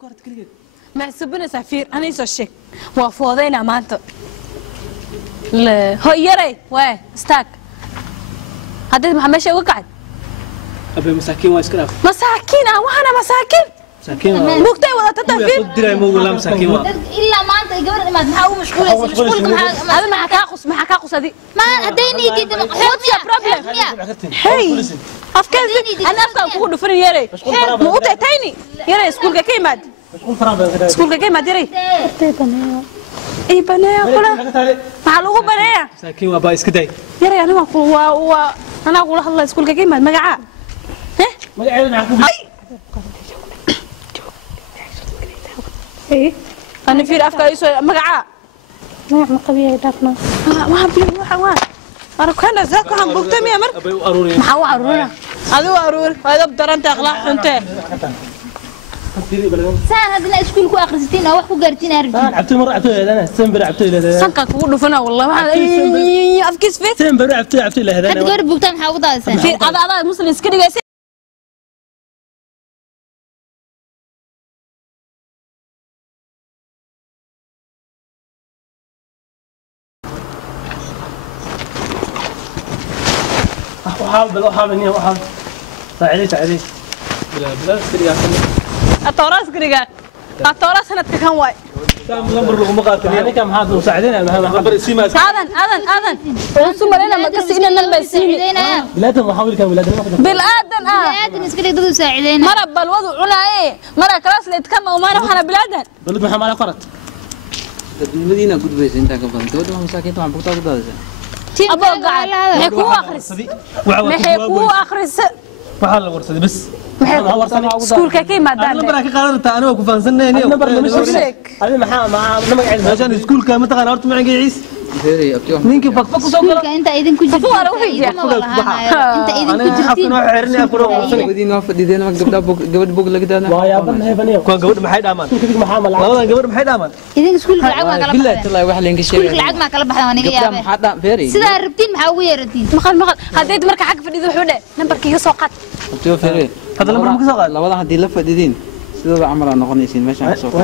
كورت كليك ما سبنا سفير أنا يسوي الشيك وفوضينا مانتو لا هو يري وين استاك هذا محمد شيء وقعد أبي مساكين واسكراف مساكين وأنا مساكين مساكين مقتي ولا تتفير دري مو ولا مساكين إلا ما أنت قبل ما تحاول مشغولة هذا ما حكاقص هذه ما هديني دي what's your problem هاي أفكار أنا أفكر كل دفن يري مو تاني يري سكول كيماد سكول كيماد يري إيه بنايا كله معلومة بنايا مساكين وابا إسكداي يري أنا ما أقول أنا أقول الله سكول كيماد مجاعة ها مجاعة إيه أنا في أفكار يسوي مجاعة ما قبيلة دافنا ما بيجوا حوان أنا كنا زاك هم بقتم يا مر أبي أروري ما هو أرورنا هذا أرور هذا بدرنت أغلاق أنت سان هذا السكول كو أخرجتين أو كو قرتين أرجع عبتو مرة عبتو أنا سنبر عبتو إلى سانك كقول فينا والله ما أفكس فيه سنبر عبتو إلى هذا حد قرب بوقتان حافظة سان في هذا مسلم سكري جالس وحاول إني وحاول تعالي بلا سكري التوراس كريجا التوراس أنا تكون واي نمبر لهم مقاتل يعني كم هذا مساعدين نمبر السيما أذن ونسوم لنا ما قصينا نلبس سيمي بلادهم محاول كم بلادهم بالآدن بلادن سكري ضد ساعدين مرة بالوضع ولا إيه مرة كلاس اللي يتكلم وما نروح بلادن بلد محمد قرط المدينة قد بيس أنت كفن تود مساكين طبعا بقطع قطع أبو قاعد محكو آخرس محكو آخرس وحال ورثة بس سكول كي ما دان أنا براك قررت أنا وكفان سنة نمبر مشرك أنا مع نمك عشان سكول كم تقال أرتم عن جيس فيري أبتوه مين كيف فك سكولك أنت إذن كنت فوق وفي أنت إذن كنت حكون عرني أفرو سنة بدي نوافق دي دينا قبل بوق لقيت أنا ويا بن هي بنيه كون قبل ما حد عمل كيف محامل والله قبل ما حد عمل إذن سكولك العقل ما كلا بالله تلا واحد لينك شيء سكولك العقل ما كلا بحنا ونيجي يا قبل حدا فيري سيدا ربتين محاوية ربتين مخل هديت مركا حق في الإيد وحده نمبر كي يسوقت أبتوه فيري هذا لما مكسر لا والله هدي لفة دين سيدا عمل أنا غنيسين ماشي عن صوت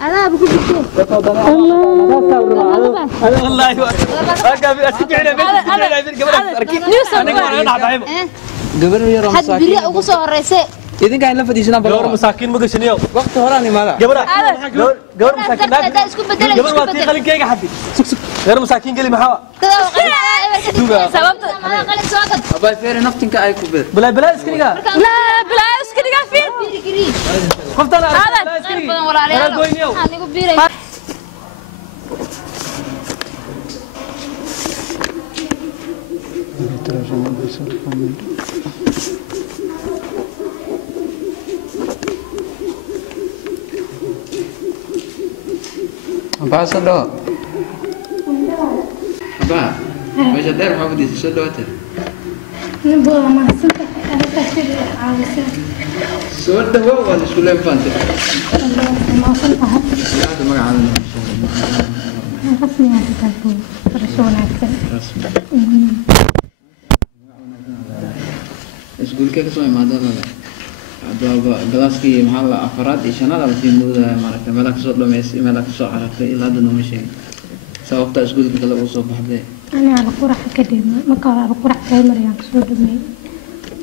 أنا بقول لك والله قبل يا رمساكين حد بريء وقصة الرئيسة إذن كان لفة دي سنة قبل مساكين مقشني يوم وقت هراني ماذا قبل مساكين قبل ما تيجي خليك كيك حبي غير مساكين قلي محاوى سببت أبا فيري نفتن كأي كبير بلا اسكريكا لا بلا اسكريكا فين خفت أنا بلا اسكريكا أنا قوي نيو Apa sedot? Apa? Macam der apa di sedot? نبغى ما سنت أنا تشتري عاوزة Sedot apa di sekolah infante? ما صنعها Ada mana ada? رسمي هذا تكون رسول أكثر Sekolah ke kesana mana ada? Ada gelas ki mahal afarat isana dalam timur mereka. Melak sot lomes, melak sot arak ilah ada nomisnya. Sewaktu sekolah kita lalu usah bahde. أنا على قرح أكاديمي ما كان على قرح برايمري يعني سود مني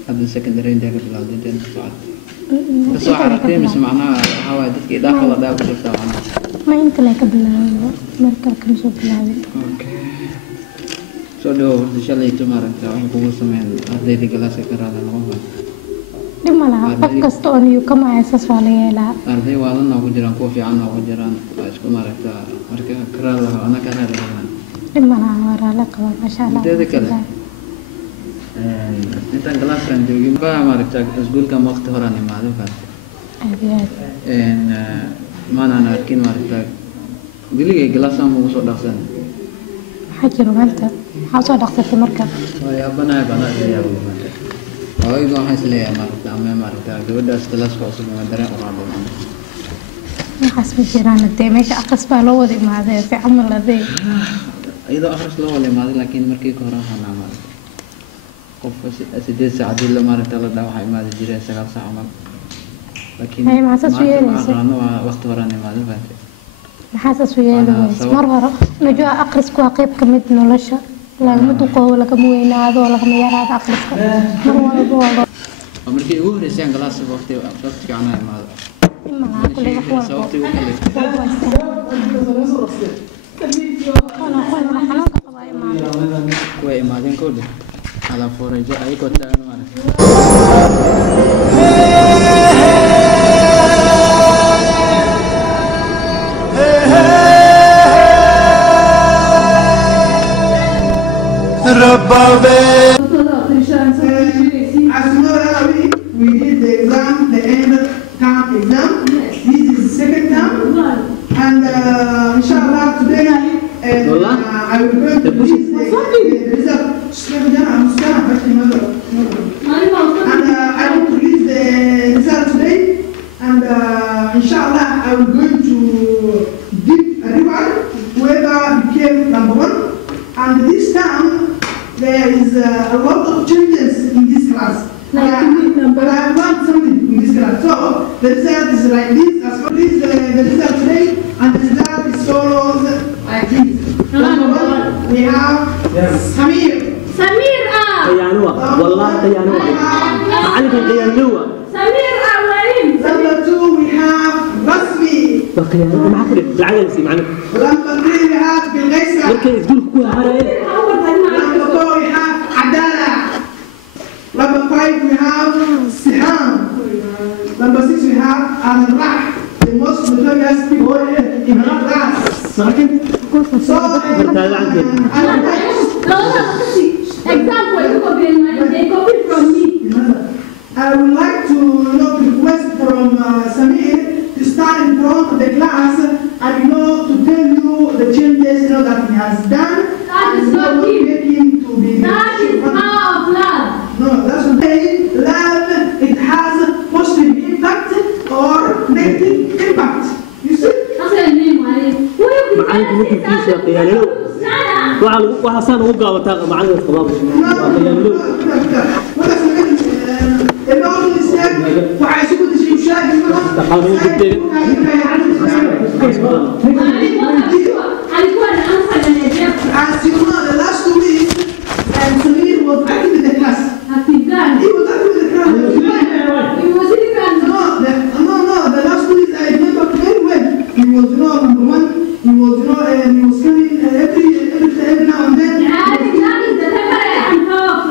Ada secondary dia ke belakang dia tempat. Kesot arak dia mesti mana hawa itu kita kalau ada aku cerita mana. ما أنت لك بلا مركب كم سود بلا Oke. So do insyaallah itu mereka aku semen ada di kelas sekarang apa. دي مالها فكست أن يكما أساس ولا لا Arti walau aku jalan kopi aku jalan aku mereka kerala anak kerala. دي مالها ورا لك ما شاء الله Itu kan. Kita kelas kan juga apa mereka sekolah kamu waktu orang ini malu kan. أبيات Mana narkin mereka. Bili kelas kamu usah daksan. حجر وأنت حاصل دخلت مركب Oh ya bana saya ya. Oh itu hasil ya mereka kedua kelas kau semua dari orang lain. ما حسب جيران الدي ماشي أقص بالو ذي مع ذي في عمل ذي Itu akhir slow oleh mati, lakin mereka korang hana mati. Kau sedih saat dulu mereka telah dah hai mati jadi sekarang sama. لكن هي مع أساس ويا ليس. وقت وراني ما ذبحت maxaasas u yeelay mar hore najaa aqrisku waa qayb kamid nolosha lagama duqo wala kama weynaado wala kama yaraado aqriska mar walba markii ugu horeysay galaas waqti aan imaado ma kulli wax walba sababtay u kale way imaadeen kooda ala forejo ay ko taan mar As you know, we did the exam, the end term exam. This is the second term. And inshallah today I will go to release the result. And I will release the result today. And inshallah I will go to give a reward whoever became number one. And this time there is a lot of changes in this class. But I want something in this class. So the result is like this. As for this, the result today, and the result is follows like this. Number one, we have Samir. Samir قيانوة والله قيانوة عليك قيانوة Samir أولين. Number two, we have Basmi. قيانوة ما حكرت العجل سي معنا Number three, we have Bilgaisa. مركز تقول كوها هاي Number four, we have Adala. Number five, we have Siham. Number six, we have Al-Rah, the most notorious people in our class. So, Example, you copy they copy from me. I would like to request from Samir to stand in front of the class and to tell you the changes that he has done. That is not make him to be. That is power of love. No, that's not love. It has positive impact or negative impact. You see? That's what I mean, Mari. Who you معاك ممكن تيجي قيانوة وحسن وقع وتاق معنا الطلاب قيانوة As you know, the last 2 weeks, Samir was active in the class. He was active in the class. No, the last 2 weeks I remember very well. He was, number one. He was, he was coming every now and then.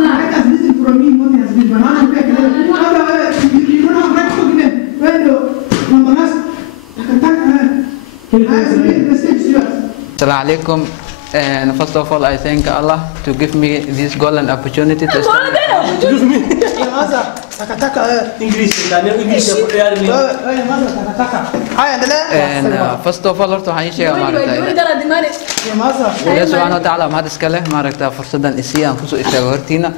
Let us listen from him what he has been. You don't have right to give him. Assalamu alaikum. And first of all, I thank Allah to give me this golden opportunity to study. And first of all, horta waxaan sheegaa maaragtay Allah subhanahu wa ta'ala ma iskale maaragtay fursadan isiyaan ku soo istaago hortiina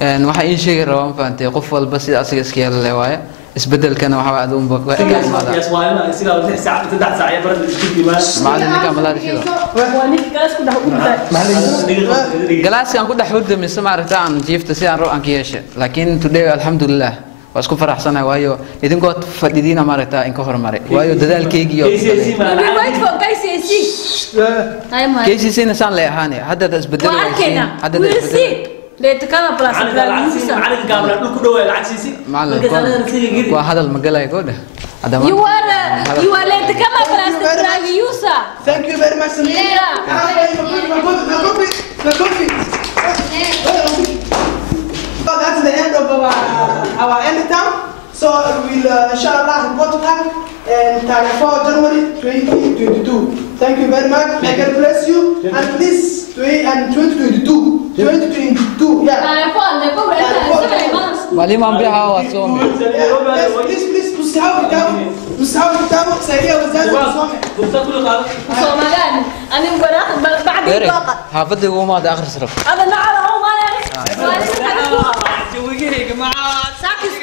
waxaan in sheegay rabaan faantay qof walba sida asiga iska yeelay waaye isbedelkana waxa aad u baqay macallin ninka malaad shido galaaska aan ku dhax hurdo mise maaragtay aan jiifta si aan aan ka yeeshay laakiin today alhamdulillah wasku faraxsanahay waayo idinkoo fadhidiina maaragtay in ka hormaray waayo dadaalkayga iyo KCC san leeyahay hadda isbedel hadda leetakada plus معلق قابل لك دوا العكسيسي معلق وهذا المجال يقول you are leetakada plus يوسا Thank you very much, Samir. That's the end of our end term. So we'll inshallah report back and 4 January 2022. Thank you very much. May God bless you. And please, and 2022, yeah. Wali mambiha wa somi. Please, usahau kitabu saidia wazazi wasome. Somagan, ani mbona بعد الطاقة. حافظي وما ده آخر صرف. هذا نعرف هو ما يعرف. جوجي يا جماعة. ساكت